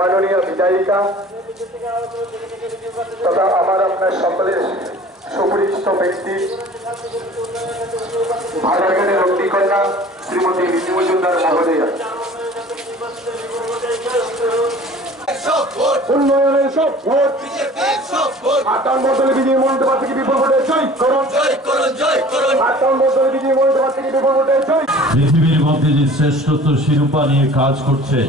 মাননীয় বিধায়িকা তথা আমার আপনার সকলের সুপরিচিত ব্যক্তি ভাড়াঘাটের অগ্নিকন্যা শ্রীমতী ঋতু মজুমদার মহোদয়া। উন্নয়নের সব ভোট 58 দলে বিজয়ী মনোনয়ন থেকে বিপুল ভোটে জয় করুন, 58 দলে বিজয়ী মনোনয়ন থেকে বিপুল ভোটে জয়। পৃথিবীর মধ্যে যে শ্রেষ্ঠত্ব শিরোপা নিয়ে কাজ করছে,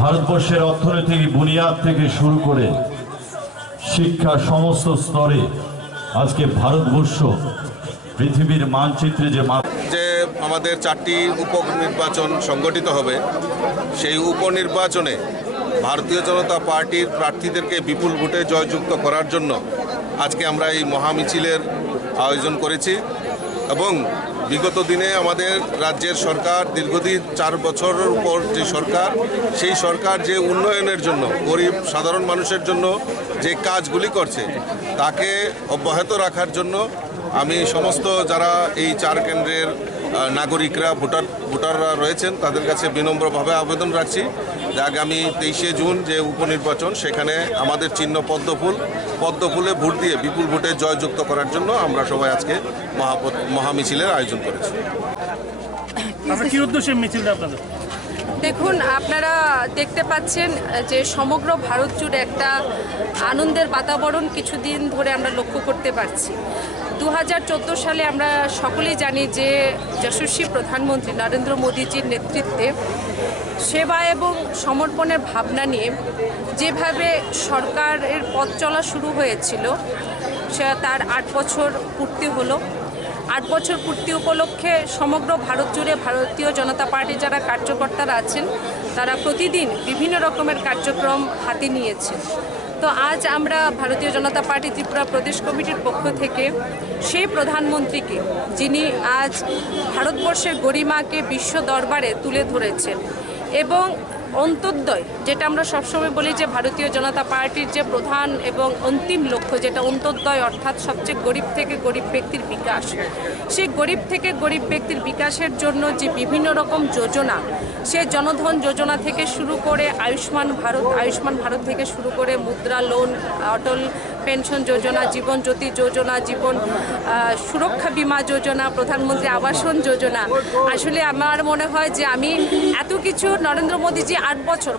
ভারতবর্ষের অর্থনৈতিক বুনিয়াদ থেকে শুরু করে শিক্ষা সমস্ত স্তরে আজকে ভারতবর্ষ পৃথিবীর মানচিত্রে যে আমাদের 4টি উপনির্বাচন সংগঠিত হবে, সেই উপনির্বাচনে ভারতীয় জনতা পার্টির প্রার্থীদেরকে বিপুল ভোটে জয়যুক্ত করার জন্য আজকে আমরা এই মহামিছিলের আয়োজন করেছি। এবং বিগত দিনে আমাদের রাজ্যের সরকার দীর্ঘদিন 4 বছরের উপর যে সরকার, সেই সরকার যে উন্নয়নের জন্য গরিব সাধারণ মানুষের জন্য যে কাজগুলি করছে তাকে অব্যাহত রাখার জন্য আমি সমস্ত যারা এই 4 কেন্দ্রের নাগরিকরা ভোটাররা রয়েছেন তাদের কাছে বিনম্রভাবে আবেদন রাখছি যে আগামী 23শে জুন যে উপনির্বাচন, সেখানে আমাদের চিহ্ন পদ্মফুলে ভোট দিয়ে বিপুল ভোটে জয়যুক্ত করার জন্য আমরা সবাই আজকে মহামিছিলের আয়োজন করেছি। কি উদ্দেশ্যে মিছিলটা আপনাদের? দেখুন, আপনারা দেখতে পাচ্ছেন যে সমগ্র ভারত জুড়ে একটা আনন্দের বাতাবরণ কিছুদিন ধরে আমরা লক্ষ্য করতে পারছি। 2014 সালে আমরা সকলেই জানি যে যশস্বী প্রধানমন্ত্রী নরেন্দ্র মোদীজির নেতৃত্বে সেবা এবং সমর্পণের ভাবনা নিয়ে যেভাবে সরকারের পথ চলা শুরু হয়েছিল, সে তার 8 বছর পূর্তি হলো। 8 বছর পূর্তি উপলক্ষে সমগ্র ভারত জুড়ে ভারতীয় জনতা পার্টির যারা কার্যকর্তারা আছেন তারা প্রতিদিন বিভিন্ন রকমের কার্যক্রম হাতে নিয়েছেন। তো আজ আমরা ভারতীয় জনতা পার্টি ত্রিপুরা প্রদেশ কমিটির পক্ষ থেকে সেই প্রধানমন্ত্রীকে, যিনি আজ ভারতবর্ষের গরিমাকে বিশ্ব দরবারে তুলে ধরেছেন এবং অন্তোদ্যয়, যেটা আমরা সবসময় বলি যে ভারতীয় জনতা পার্টির যে প্রধান এবং অন্তিম লক্ষ্য যেটা অন্তোদ্যয়, অর্থাৎ সবচেয়ে গরিব থেকে গরিব ব্যক্তির বিকাশ, সেই গরিব থেকে গরিব ব্যক্তির বিকাশের জন্য যে বিভিন্ন রকম যোজনা, সে জনধন যোজনা থেকে শুরু করে আয়ুষ্মান ভারত থেকে শুরু করে মুদ্রা লোন, অটল পেনশন যোজনা, জীবন জ্যোতি যোজনা, জীবন সুরক্ষা বিমা যোজনা, প্রধানমন্ত্রী আবাসন যোজনা। আসলে আমার মনে হয় যে আমি এত কিছু নরেন্দ্র মোদীজি 8 বছর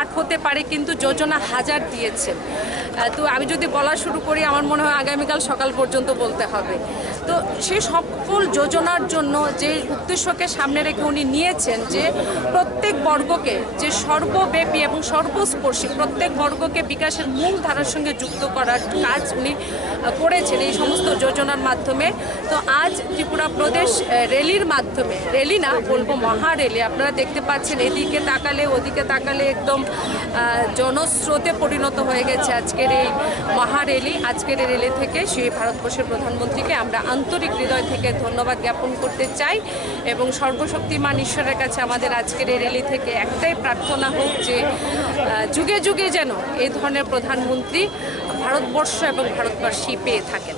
8 হতে পারে, কিন্তু যোজনা হাজার দিয়েছেন। তো আমি যদি বলা শুরু করি আমার মনে হয় আগামীকাল সকাল পর্যন্ত বলতে হবে। তো সেই সকল যোজনার জন্য যে উদ্দেশ্যকে সামনে রেখে উনি নিয়েছেন যে প্রত্যেক বর্গকে, যে সর্বব্যাপী এবং সর্বস্পর্শী প্রত্যেক বর্গকে বিকাশের মূল ধারার সঙ্গে যুক্ত করার কাজ উনি করেছেন এই সমস্ত যোজনার মাধ্যমে। তো আজ ত্রিপুরা প্রদেশ র্যালির মাধ্যমে, র্যালি না বলবো মহার্যালি, আপনারা দেখতে পাচ্ছেন এদিকে তাকালে ওদিকে তাকালে একদম জনস্রোতে পরিণত হয়ে গেছে আজকের এই মহার্যালি। আজকের এই র্যালি থেকে সেই ভারতবর্ষের প্রধানমন্ত্রীকে আমরা আন্তরিক হৃদয় থেকে ধন্যবাদ জ্ঞাপন করতে চাই এবং সর্বশক্তিমান ঈশ্বরের কাছে আমাদের আজকের এই র্যালি থেকে একটাই প্রার্থনা হোক যে যুগে যুগে যেন এই ধরনের প্রধানমন্ত্রী ভারতবর্ষ এবং ভারতবাসী পেয়ে থাকেন।